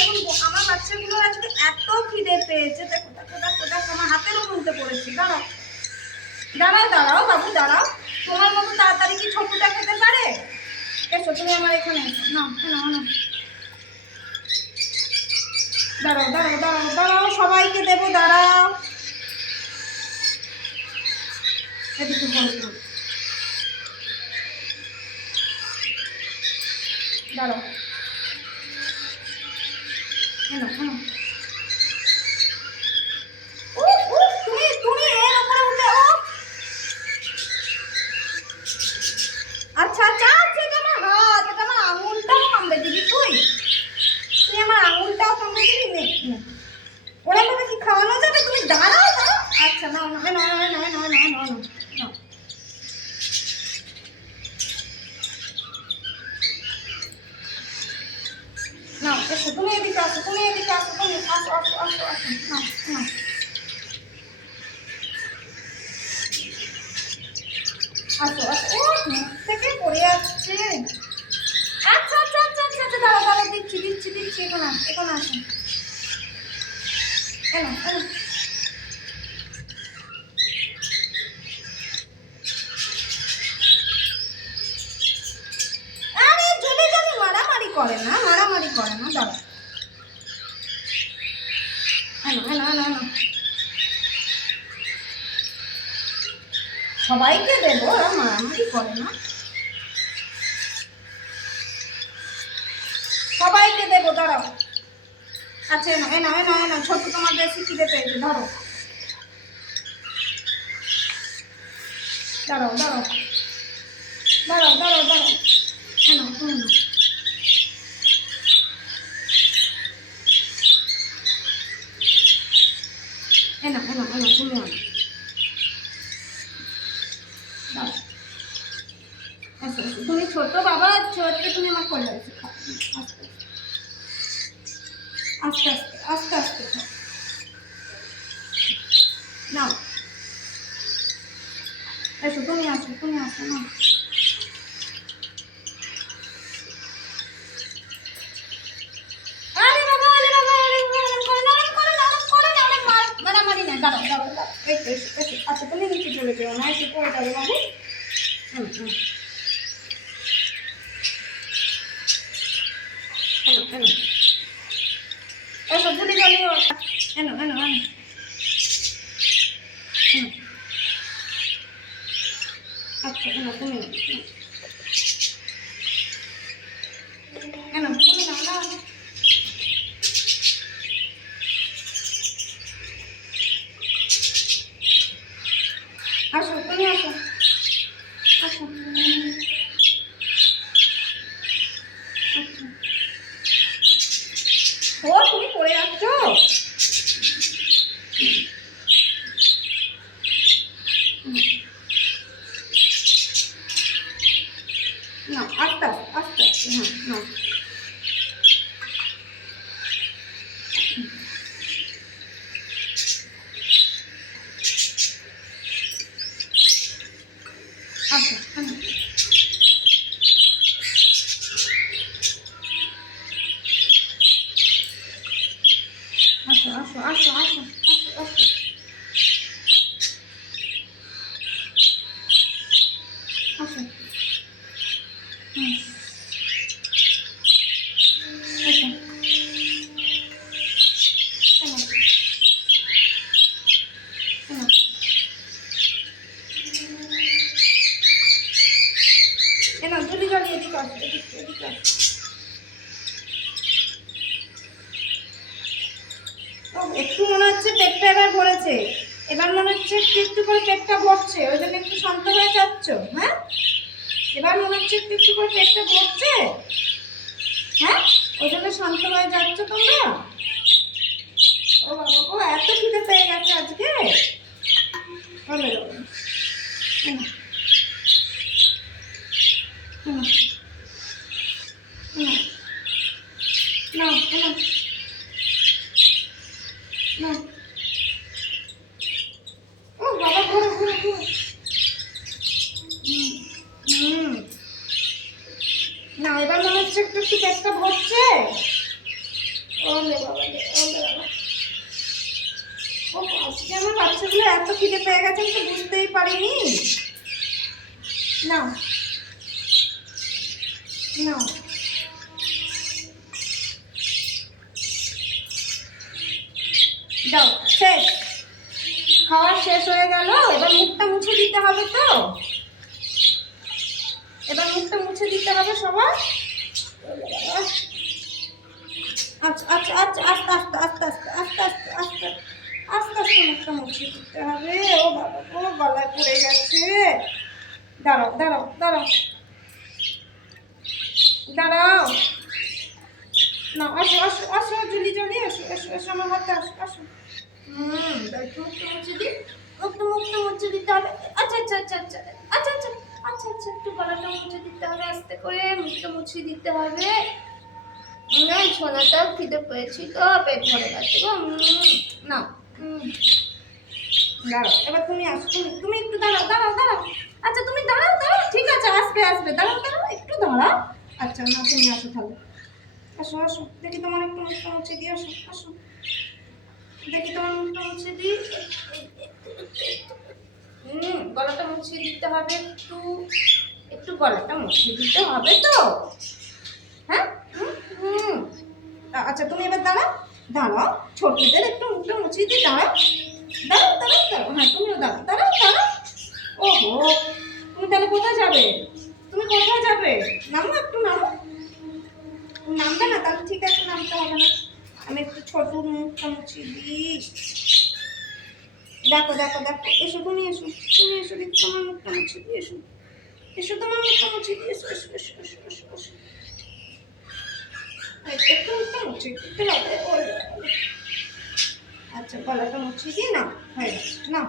এখন আমার বাচ্চাগুলোর আজকে এত খিদে পেয়েছে, দেখো দেখো দেখো দেখো আমার হাতেরও মধ্যে পড়েছি। দাঁড়াও দাঁড়াও দাঁড়াও বাবু দাঁড়াও, তোমার মতো তাড়াতাড়ি কি ছোটটা খেতে পারে? এসো তুমি আমার এখানে এসো, না না না, দাঁড়াও দাঁড়াও দাঁড়াও দাঁড়াও, সবাইকে দেবো, দাঁড়াও। এদিকে বলবো, দাঁড়াও, এনো এনো। তুমি তুমি এর উপরে উঠে আচ্ছা আচ্ছা আচ্ছা, এটা আমার হাত, এটা আমার আঙুলটাও কামড়ে দিবি তুই? তুই আমার আঙুলটাও কামড়ে দিবি? নে ওরা ভাবে কি খাওয়ানো যাবে? তুমি দাঁড়াও দাঁড়াও। আচ্ছা না না না না না না না না না, না এসো তুমি এদিকে আসো, তুমি এদিকে আসো, তুমি আসো আসো আসো আসো, না না আসো আসো। ও মুখ থেকে পড়ে আসছে। আচ্ছা আচ্ছা আচ্ছা আচ্ছা আচ্ছা, দাঁড়াও দাঁড়াও, দিচ্ছি দিচ্ছি দিচ্ছি, এখানে এখানে আসো, এনো এনো। আরে চলে যাবে, মারামারি করে না, মারামারি করে না, দাঁড়াও, এনো এনো এনো এনো। সবাইকে দেবো, ওরা মারামারি করে না, সবাইকে দেবো, দাঁড়াও। আচ্ছা এনো এনো এনো এনো, ছোট তোমার বেশি খিদে পেয়েছে, ধরো, দাঁড়াও দাঁড়াও দাঁড়াও দাঁড়াও দাঁড়াও, এনো এনো এনো এনো এনো, তুমি আনো, দাঁড়াও, আচ্ছা আচ্ছা, তুমি ছোট বাবা, ছোট তুমি আমার কোলে আছো, আস্তে আস্তে আস্তে আস্তে আস্তে নাও, এসো তুমি আসো, তুমি আসো না। আরে বাবা আরে বাবা আরে মারামারি না, দাঁড়াও দাঁড়াও দাঁড়াও, এই তো এসো এসো। আচ্ছা তুমি নিচে চলে যাও না, এসে পড়ে যাবে বাবু। হুম হুম, এনো এনো, এসো জলদি জলদি, এনো এনো এনো, হুম আচ্ছা এনো তুমি এনো তুমি নাও না, আসো তুমি আসো আসো, আচ্ছা ও তুমি পড়ে যাচ্ছ, না আস্তে আস্তে আস্তে আস্তে, হ্যাঁ না আচ্ছা আসো আসো আসো আসো আসো আসো, আসো হুম আসো, কেন কেন, কেন জলদি জলদি এদিকে আসো, এদিকে এদিকে আসো। ও একটু মনে হচ্ছে পেটটা এবার ভরেছে, এবার মনে হচ্ছে একটু একটু করে পেটটা ভরছে, ওই জন্য একটু শান্ত হয়ে যাচ্ছ। হ্যাঁ এবার মনে হচ্ছে একটু একটু করে পেটটা ভরছে, হ্যাঁ ওই জন্য শান্ত হয়ে যাচ্ছ তোমরা। ও বাবা ও এত খিদে পেয়ে গেছে আজকে, ভালো লাগলো। হুম, হুম, হুম, নাও নাও নাও, ও বাবা ঘুরো ঘুরো ঘুরো, হুম হুম, না এবার মনে হচ্ছে একটু একটু পেটটা ভরছে। ও ওলে বাবা রে, ওলে বাবা। ও আজকে আমার বাচ্চাগুলো এত খিদে পেয়ে গেছে আমি তো বুঝতেই পারিনি। না না, দাও, শেষ। খাওয়া শেষ হয়ে গেল, এবার মুখটা মুছে দিতে হবে তো, এবার মুখটা মুছে দিতে হবে সবার। আচ্ছা আচ্ছা আচ্ছা, আস্তে আস্তে আস্তে আস্তে আস্তে আস্তে আস্তে আস্তে আস্তে মুখটা মুছে দিতে হবে। ও বাবা, ও গলায় পড়ে গেছে। দাঁড়াও দাঁড়াও দাঁড়াও দাঁড়াও, না আসো আসো আসো, জলদি জলদি আসো, এসো এসো আমার হাতে, আসো আসো। একটু মুখটা মুছে দিই, একটু মুখটা মুছে দিতে হবে। আচ্ছা আচ্ছা আচ্ছা আচ্ছা আচ্ছা আচ্ছা আচ্ছা আচ্ছা, একটু গলাটা মুছে দিতে হবে আস্তে করে, মুখটা মুছিয়ে দিতে হবে। না ছোলাটাও খিদে পেয়েছি তো, পেট ভরে গেছে গো। না দাঁড়াও, এবার তুমি আসো, তুমি তুমি একটু দাঁড়াও দাঁড়াও দাঁড়াও। আচ্ছা তুমি দাঁড়াও দাঁড়াও, ঠিক আছে, আসবে আসবে, দাঁড়াও দাঁড়াও, একটু দাঁড়াও। আচ্ছা না, তুমি আসো তাহলে, আসো আসো, দেখি তোমার একটু মুখটা মুছে দিই, আসো আসো, দেখি তোমার মুখটা মুছে দিই। গলাটা মুছিয়ে দিতে হবে একটু, একটু গলাটা মুছিয়ে দিতে হবে তো, হ্যাঁ। হুম, আচ্ছা তুমি এবার দাঁড়াও দাঁড়াও, ছোটদের একটু মুখটা মুছিয়ে দিই, দাঁড়াও দাঁড়াও দাঁড়াও দাঁড়াও, হ্যাঁ তুমিও দাঁড়াও দাঁড়াও দাঁড়াও। ওহো, তুমি তাহলে কোথায় যাবে, তুমি কোথায় যাবে, নামো একটু নামো। নামবে না, তাহলে ঠিক আছে, নামতে হবে না, আমি একটু ছোট মুখটা মুছিয়ে দিই। দেখো দেখো দেখো, এসো তুমি, এসো তুমি, এসো দেখি তোমার মুখটা মুছিয়ে দিই, এসো এসো, তোমার মুখটা মুছিয়ে দিই, এসো এসো এসো এসো এসো এসো। একটু মুখটা মুছিয়ে দিতে হবে। আচ্ছা গলাটা মুছিয়ে দিই, না হয়ে গেছে, না